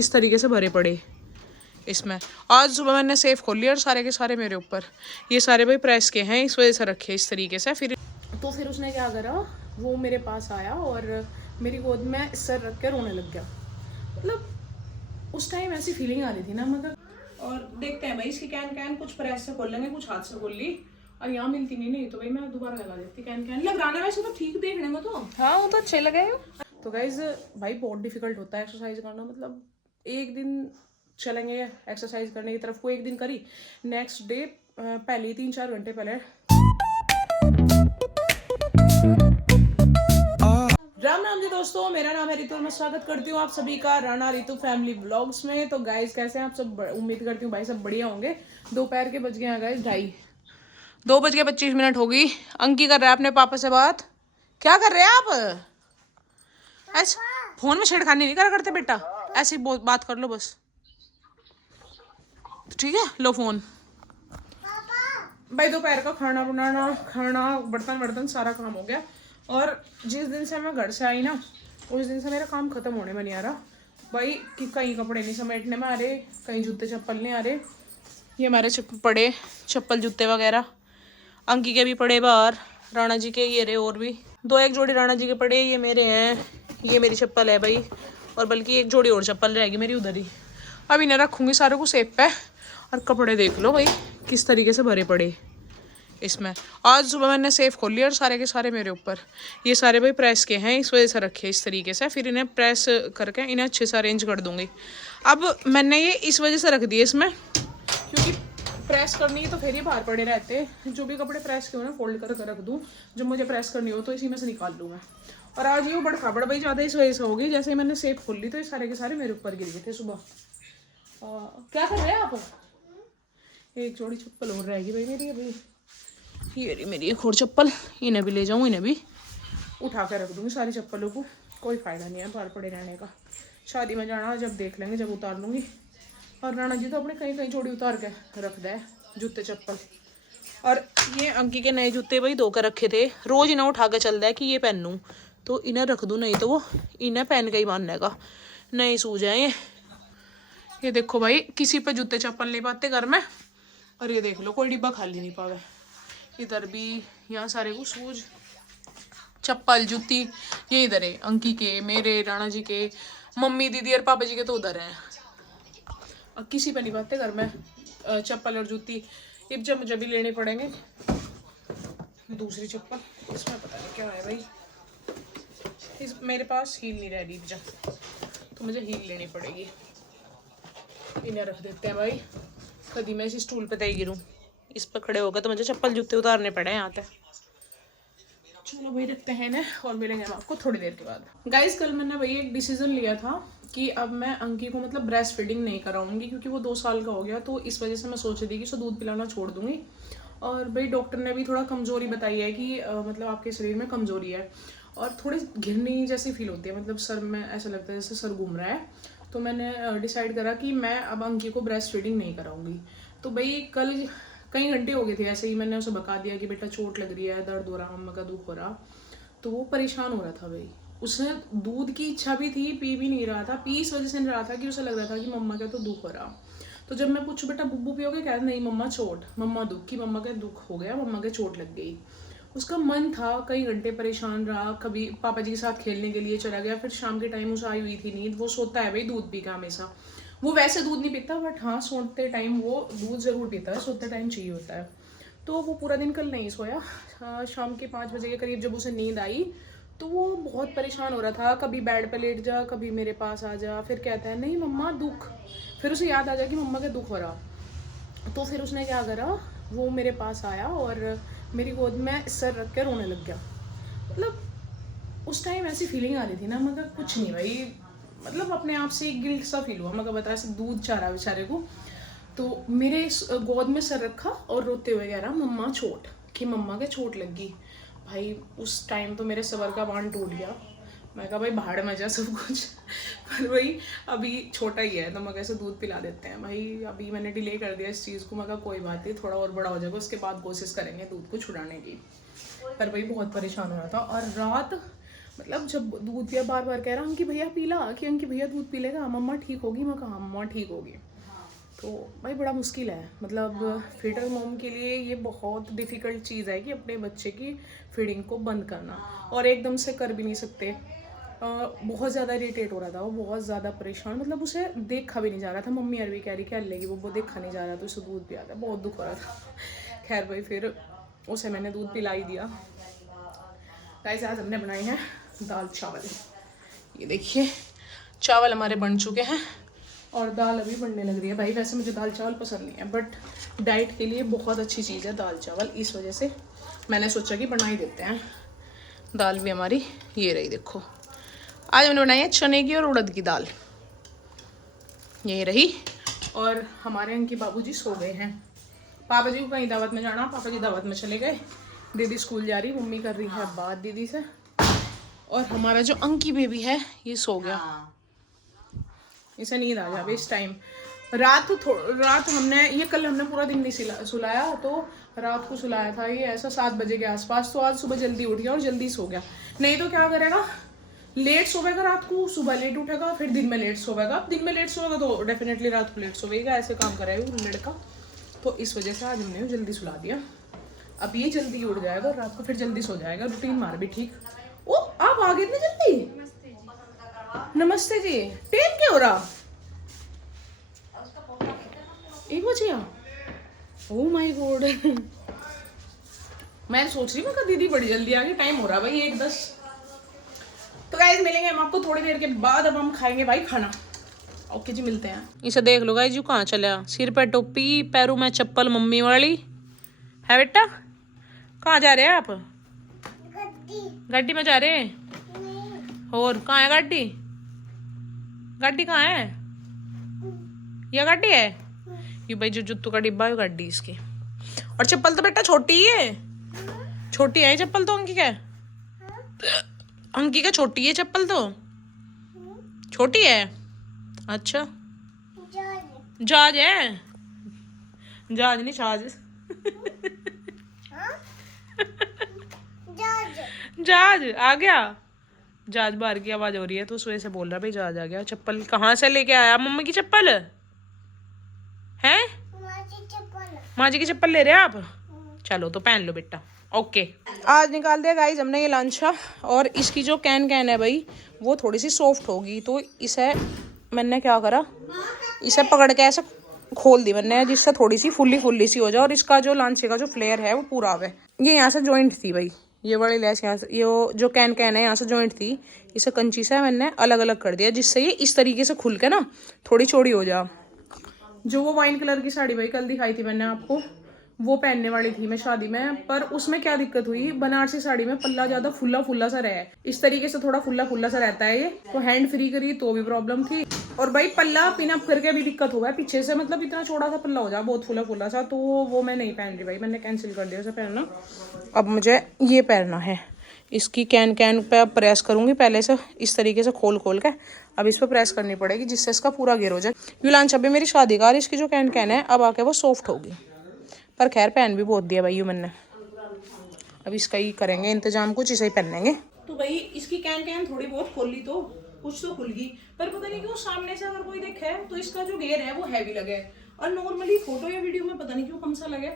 किस तरीके से भरे पड़े इसमें। आज सुबह मैंने सेफ खोल लिया और सारे के सारे मेरे ऊपर, ये सारे भाई प्रेस के हैं, इस वजह से रखे इस तरीके से। फिर उसने क्या करा, वो मेरे पास आया और मेरी गोद में सर रख के रोने लग गया। मतलब उस टाइम ऐसी फीलिंग आ रही थी ना, मगर और देखते हैं भाई इसकी कैन कुछ प्रेस से खोल लेंगे, कुछ हाथ से खोल ली और यहाँ मिलती नहीं तो भाई मैं दोबारा लगा देती। कैन लगाना वैसे तो ठीक देखने में तो हाँ, वो तो अच्छे लगे। तो गाइज भाई बहुत डिफिकल्ट होता है एक्सरसाइज करना। मतलब एक दिन चलेंगे एक्सरसाइज करने की तरफ को, एक दिन करी, नेक्स्ट डे पहले 3-4 घंटे पहले राम राम जी दोस्तों, मेरा नाम है रितु और मैं स्वागत करती हूँ आप सभी का राणा रितु फैमिली व्लॉग्स में। तो गाइज कैसे हैं आप सब, उम्मीद करती हूँ भाई सब बढ़िया होंगे। दोपहर के बज गए हैं गाइज 2:25 हो गई। अंकी कर रहा है अपने पापा से बात। क्या कर रहे हैं आप? ऐसे फोन में छेड़खानी नहीं करा करते बेटा, ऐसे ही बात कर लो बस, ठीक है। लो फोन। भाई दोपहर का खाना बनाना बर्तन सारा काम हो गया। और जिस दिन से मैं घर से आई ना, उस दिन से मेरा काम खत्म होने में नहीं आ रहा भाई। कि कहीं कपड़े नहीं समेटने में आ रहे, कहीं जूते चप्पल नहीं आ रहे। ये हमारे पड़े चप्पल जूते वगैरह, अंकी के भी पड़े बाहर, राणा जी के ये रहे, और भी 2-1 जोड़ी राणा जी के पड़े, ये मेरे हैं, ये मेरी चप्पल है भाई। और बल्कि एक जोड़ी और चप्पल रहेगी मेरी उधर ही। अब इन्हें रखूँगी सारों को सेफ पे। और कपड़े देख लो भाई किस तरीके से भरे पड़े इसमें। आज सुबह मैंने सेफ खोल लिया और सारे के सारे मेरे ऊपर, ये सारे भाई प्रेस के हैं, इस वजह से रखे इस तरीके से। फिर इन्हें प्रेस करके इन्हें अच्छे से अरेंज कर दूंगी। अब मैंने ये इस वजह से रख दिए इसमें, क्योंकि प्रेस करनी है तो फिर ही बाहर पड़े रहते। जो भी कपड़े प्रेस के हो ना, फोल्ड करके रख दूँ, जब मुझे प्रेस करनी हो तो इसी में से निकाल लूँ मैं। और आज ये बड़ खबड़ भाई ज़्यादा इस वजह से होगी, जैसे मैंने सेफ खोल ली तो ये सारे के सारे मेरे ऊपर गिर गए थे सुबह। क्या कर रहे हैं आप? एक जोड़ी चप्पल और रहेगी भाई मेरी अभी, ये रही मेरी एक और चप्पल, इन्हें भी ले जाऊँ, इन्हें भी उठा कर रख दूँगी सारी चप्पलों को। कोई फ़ायदा नहीं है बाहर पड़े रहने का। शादी में जाना जब देख लेंगे, जब उतार लूँगी। और राणा जी तो अपने कहीं जोड़ी उतार के रख दे जूते चप्पल। और ये अंकी के नए जूते भाई धोकर रखे थे, रोज़ इन्हें उठा के चल रहा है कि ये पहनूँ, तो इन्हें रख दूँ, नहीं तो वो इन्हें पहन के ही मानने का, नहीं सूझ है ये देखो भाई, किसी पे जूते चप्पल नहीं पाते घर में। और ये देख लो कोई डिब्बा खाली नहीं पावे, इधर भी, यहाँ सारे को शूज चप्पल जूती, ये इधर है अंकी के, मेरे, राणा जी के, मम्मी दीदी और पापा जी के तो उधर हैं। अब किसी पे नहीं पाते घर में चप्पल और जूती। अब जब मुझे भी लेने पड़ेंगे दूसरी चप्पल, इसमें पता नहीं क्या है भाई। मेरे पास हील नहीं रह रही तो मुझे हील लेनी पड़ेगी। इन्हें रख देते हैं भाई, कभी मैं इसी स्टूल पे तय गिरूँ, इस पर खड़े होकर तो मुझे चप्पल जूते उतारने पड़े यहाँ पे। चलो भाई रखते हैं ना, और मिलेंगे हम आपको थोड़ी देर के बाद। गाइस कल मैंने भाई एक डिसीजन लिया था कि अब मैं अंकी को मतलब ब्रेस्ट फीडिंग नहीं कराऊंगी, क्योंकि वो 2 साल का हो गया, तो इस वजह से मैं सोच रही थी कि उसे दूध पिलाना छोड़ दूंगी। और भाई डॉक्टर ने भी थोड़ा कमजोरी बताई है कि मतलब आपके शरीर में कमजोरी है और थोड़ी घिरनी जैसी फील होती है, मतलब सर में ऐसा लगता है जैसे सर घूम रहा है। तो मैंने डिसाइड करा कि मैं अब अंकी को ब्रेस्ट फीडिंग नहीं कराऊंगी। तो भाई कल कई घंटे हो गए थे ऐसे ही, मैंने उसे बता दिया कि बेटा चोट लग रही है, दर्द हो रहा, मम्मा का दुख हो रहा। तो वो परेशान हो रहा था भाई, उसने दूध की इच्छा भी थी, पी भी नहीं रहा था। पी इस वजह से नहीं रहा था कि उसे लग रहा था कि मम्मा का तो दुख हो रहा। तो जब मैं पूछूं बेटा बुब्बू पियोगे, कहता नहीं मम्मा चोट, मम्मा दुख की, मम्मा का दुख हो गया, मम्मा के चोट लग गई। उसका मन था, कई घंटे परेशान रहा, कभी पापा जी के साथ खेलने के लिए चला गया, फिर शाम के टाइम उसे आई हुई थी नींद। वो सोता है भाई दूध पी का हमेशा, वो वैसे दूध नहीं पीता, बट हाँ सोते टाइम वो दूध ज़रूर पीता है, सोते टाइम चाहिए होता है। तो वो पूरा दिन कल नहीं सोया। शाम के 5 बजे के करीब जब उसे नींद आई तो वो बहुत परेशान हो रहा था, कभी बेड पे लेट जा, कभी मेरे पास आ जा, फिर कहता है नहीं मम्मा दुख। फिर उसे याद आ जाए कि मम्मा का दुख हो रहा, तो फिर उसने क्या करा, वो मेरे पास आया और मेरी गोद में सर रख के रोने लग गया। मतलब उस टाइम ऐसी फीलिंग आ रही थी ना, मगर कुछ नहीं भाई, मतलब अपने आप से एक गिल्ट सा फील हुआ, मगर बता से दूध चाह रहा बेचारे को। तो मेरे गोद में सर रखा और रोते हुए कह रहा मम्मा चोट, कि मम्मा के चोट लग गई। भाई उस टाइम तो मेरे सबर का बांध टूट गया। मैं कहा भाई भाड़ में जा सब कुछ पर भाई अभी छोटा ही है तो मैं कैसे दूध पिला देते हैं भाई। अभी मैंने डिले कर दिया इस चीज़ को, मैं कहा कोई बात नहीं, थोड़ा और बड़ा हो जाएगा उसके बाद कोशिश करेंगे दूध को छुड़ाने की। पर भाई बहुत परेशान हो रहा था। और रात मतलब जब दूध पिया बार बार कह रहा अंकी भैया पीला, कि अंकी भैया दूध पी लेगा, मम्मा ठीक होगी। मैं कहा मम्मा ठीक होगी। तो भाई बड़ा मुश्किल है, मतलब फीडर मॉम के लिए ये बहुत डिफ़िकल्ट चीज़ है कि अपने बच्चे की फीडिंग को बंद करना, और एकदम से कर भी नहीं सकते। बहुत ज़्यादा इरिटेट हो रहा था वो, बहुत ज़्यादा परेशान, मतलब उसे देखा भी नहीं जा रहा था। मम्मी अरवी कह रही क्या लेगी वो देखा नहीं जा रहा था, उसे दूध पिया था, बहुत दुख हो रहा था। खैर भाई फिर उसे मैंने दूध पिला ही दिया। गाइस आज हमने बनाई है दाल चावल। ये देखिए चावल हमारे बन चुके हैं और दाल अभी बनने लग रही है। भाई वैसे मुझे दाल चावल पसंद नहीं है, बट डाइट के लिए बहुत अच्छी चीज़ है दाल चावल, इस वजह से मैंने सोचा कि बना ही देते हैं। दाल भी हमारी ये रही, देखो आज हमने बनाई है चने की और उड़द की दाल, ये रही। और हमारे यहाँ के बाबूजी सो गए हैं। पापा जी को कहीं दावत में जाना, पापा जी दावत में चले गए। दीदी स्कूल जा रही, मम्मी कर रही है बात दीदी से। और हमारा जो अंकी बेबी है ये सो गया, इसे नींद आ जाए इस टाइम। रात हमने ये कल हमने पूरा दिन नहीं सुलाया, तो रात को सुलाया था ये ऐसा 7 बजे के आसपास। तो आज सुबह जल्दी उठ गया और जल्दी सो गया। नहीं तो क्या करेगा, लेट सोएगा रात को, सुबह लेट उठेगा, फिर दिन में लेट सोएगा। दिन में लेट सोएगा तो डेफिनेटली रात को लेट सोएगा, ऐसे काम करेगा लड़का। तो इस वजह से आज हमने जल्दी सुला दिया। अब ये जल्दी उठ जाएगा और रात को फिर जल्दी सो जाएगा, रूटीन मार भी ठीक। ओ आप आ गए इतने जल्दी? नमस्ते जी। टाइम क्या हो रहा? 1 बजे? Oh my God. मैं सोच रही हूँ दीदी बड़ी जल्दी आ गई, टाइम हो रहा भाई 1:10। तो गाइस मिलेंगे हम आपको थोड़ी देर के बाद। अब हम खाएंगे भाई खाना। ओके जी मिलते हैं। इसे देख लो गाइस, यू कहाँ चला? सिर पे टोपी, पैरों में चप्पल मम्मी वाली है। बेटा कहाँ जा रहे हैं आप? गाड़ी में जा रहे हैं? और कहाँ है गाड़ी? गाड़ी कहाँ है? यह गाड़ी है? ये भाई जो जुत्तू का डिब्बा है गाड़ी इसकी। और चप्पल तो बेटा छोटी ही है, छोटी है चप्पल तो। अंकी क्या अंकी का छोटी है चप्पल तो, छोटी है। अच्छा जहाज है? जहाज नहीं छाज। जहाज आ गया। जहाज बाहर की आवाज हो रही है तो उस वजह से बोल रहा भाई जहाज आ गया। चप्पल कहाँ से लेके आया? मम्मी की चप्पल है? माँ जी की चप्पल ले रहे हैं आप? चलो तो पहन लो बेटा। ओके आज निकाल दिया गाइस हमने ये लांचा। और इसकी जो कैन है भाई वो थोड़ी सी सॉफ्ट होगी, तो इसे मैंने क्या करा, इसे पकड़ के ऐसे खोल दी मैंने, जिससे थोड़ी सी फुल्ली सी हो जाए और इसका जो लांचे का जो फ्लेयर है वो पूरा आवे। ये यहाँ से जॉइंट थी भाई, ये वाली लैस यहाँ से, ये जो कैन है यहाँ से जॉइंट थी, इसे कंची से मैंने अलग अलग कर दिया, जिससे ये इस तरीके से खुल के ना थोड़ी चौड़ी हो जाए। जो वो वाइन कलर की साड़ी भाई कल दिखाई थी मैंने आपको, वो पहनने वाली थी मैं शादी में, पर उसमें क्या दिक्कत हुई, बनारसी साड़ी में पल्ला ज्यादा फुल्ला सा रहा है, इस तरीके से थोड़ा फुल्ला सा रहता है ये, तो हैंड फ्री करी तो भी प्रॉब्लम थी। और भाई पल्ला पिन अप करके भी दिक्कत हो गया पीछे से, मतलब इतना छोटा सा पल्ला हो जाए बहुत फुल्ला सा, तो वो मैं नहीं पहन रही भाई, मैंने कैंसिल कर दिया उसे पहनना। अब मुझे ये पहनना है, इसकी कैन पे प्रेस करूंगी पहले से इस तरीके से खोल के, अब इस पर प्रेस करनी पड़ेगी जिससे इसका पूरा घेर हो जाए। युलांश अभी मेरी शादी का, इसकी जो कैन है अब आके वो सॉफ्ट होगी, पर खैर पहन भी बहुत दिया भाई यू मैंने। अब इसका ही करेंगे इंतजाम, कुछ इसे ही पहनेंगे। तो भाई इसकी कैन थोड़ी बहुत खोल ली तो कुछ तो खुल गई, पर पता नहीं क्यों सामने से अगर कोई देखे तो इसका जो घेर है वो हैवी लगे, और नॉर्मली फोटो या वीडियो में पता नहीं क्यों कम सा लगे।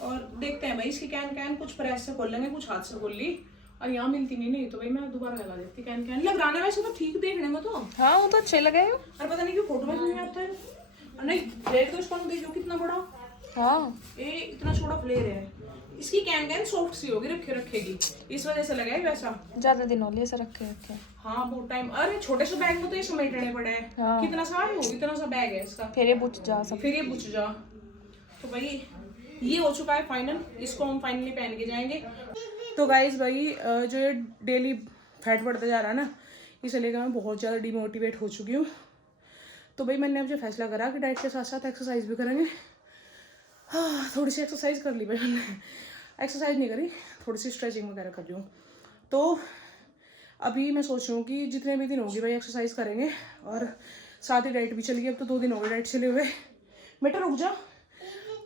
और देखते हैं भाई इसकी कैन कुछ प्रेस से खोल लेंगे, कुछ हाथ से खोल ली, और यहाँ मिलती नहीं तो भाई मैं दोबारा लगा देती कैन लगाने। वैसे तो ठीक देखने में तो हाँ वो तो अच्छे लगे, और पता नहीं क्यों फोटो में नहीं आता है। नहीं देख तो इसको देखो कितना बड़ा, हाँ ये इतना छोटा फ्लेयर है। इसकी कैन सॉफ्ट सी होगी, रखेगी, इस वजह से लगा है वैसा। ज्यादा दिन हो लिए ऐसा रखे हाँ बहुत टाइम। अरे छोटे से बैग में तो ये समेटने पड़े हैं, हाँ। कितना सा है, इतना सा बैग है इसका, फिर ये बुझ जा। तो भाई ये हो चुका है फाइनल, इसको हम फाइनली पहन के जाएंगे। तो गाइज भाई जो ये डेली फैट बढ़ता जा रहा है ना, इसे लेकर मैं बहुत ज़्यादा डिमोटिवेट हो चुकी हूँ। तो भाई मैंने अब जो फैसला करा कि डाइट के साथ साथ एक्सरसाइज भी करेंगे। हाँ थोड़ी सी एक्सरसाइज कर ली भाई मैंने, एक्सरसाइज नहीं करी, थोड़ी सी स्ट्रेचिंग वगैरह कर लूँ। तो अभी मैं सोच रही हूँ कि जितने भी दिन होगी भाई एक्सरसाइज करेंगे, और साथ ही डाइट भी चली गई। अब तो 2 दिन हो गए डाइट चले हुए, बेटा रुक जा।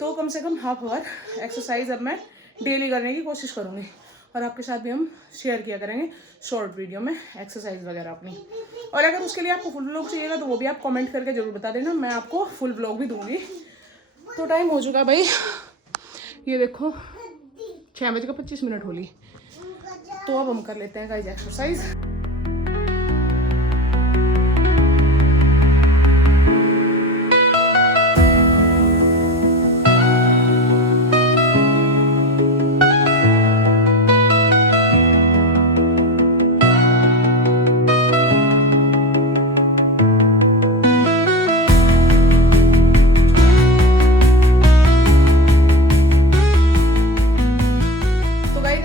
तो कम से कम हाफ आवर एक्सरसाइज अब मैं डेली करने की कोशिश करूँगी। और आपके साथ भी हम शेयर किया करेंगे शॉर्ट वीडियो में एक्सरसाइज वगैरह अपनी। और अगर उसके लिए आपको फुल व्लॉग चाहिएगा तो वो भी आप कमेंट करके ज़रूर बता देना, मैं आपको फुल व्लॉग भी दूंगी। तो टाइम हो चुका भाई, ये देखो 6:25 होली। तो अब हम कर लेते हैं गाइस एक्सरसाइज।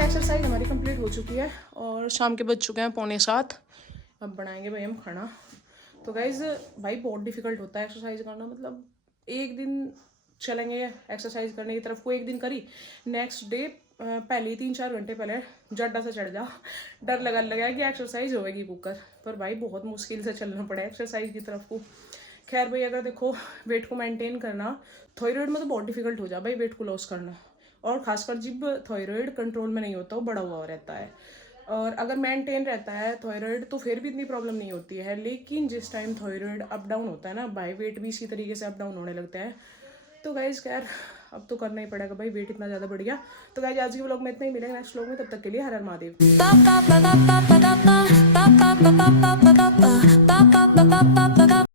एक्सरसाइज हमारी कंप्लीट हो चुकी है और शाम के बज चुके हैं 6:45। अब बनाएंगे भाई हम खाना। तो गाइज भाई बहुत डिफिकल्ट होता है एक्सरसाइज करना, मतलब एक दिन चलेंगे एक्सरसाइज करने की तरफ को, एक दिन करी, नेक्स्ट डे पहले 3-4 घंटे पहले जड्डा से चढ़ जा, डर लगा कि एक्सरसाइज होएगी कुकर पर। भाई बहुत मुश्किल से चलना पड़ा एक्सरसाइज की तरफ को। खैर भाई अगर देखो वेट को मेंटेन करना, थायराइड में तो बहुत डिफिकल्ट हो जाए भाई वेट को लॉस करना, और खासकर जब थायराइड कंट्रोल में नहीं होता, वो बढ़ा हुआ रहता है। और अगर मेंटेन रहता है थायराइड तो फिर भी इतनी प्रॉब्लम नहीं होती है, लेकिन जिस टाइम थायराइड अप डाउन होता है ना भाई, वेट भी इसी तरीके से अप डाउन होने लगता है। तो गाइज खैर अब तो करना ही पड़ेगा भाई, वेट इतना ज़्यादा बढ़ गया। तो गाइज आज के व्लॉग में इतना ही, मिलेंगे नेक्स्ट व्लॉग में, तब तक के लिए हर हर महादेव।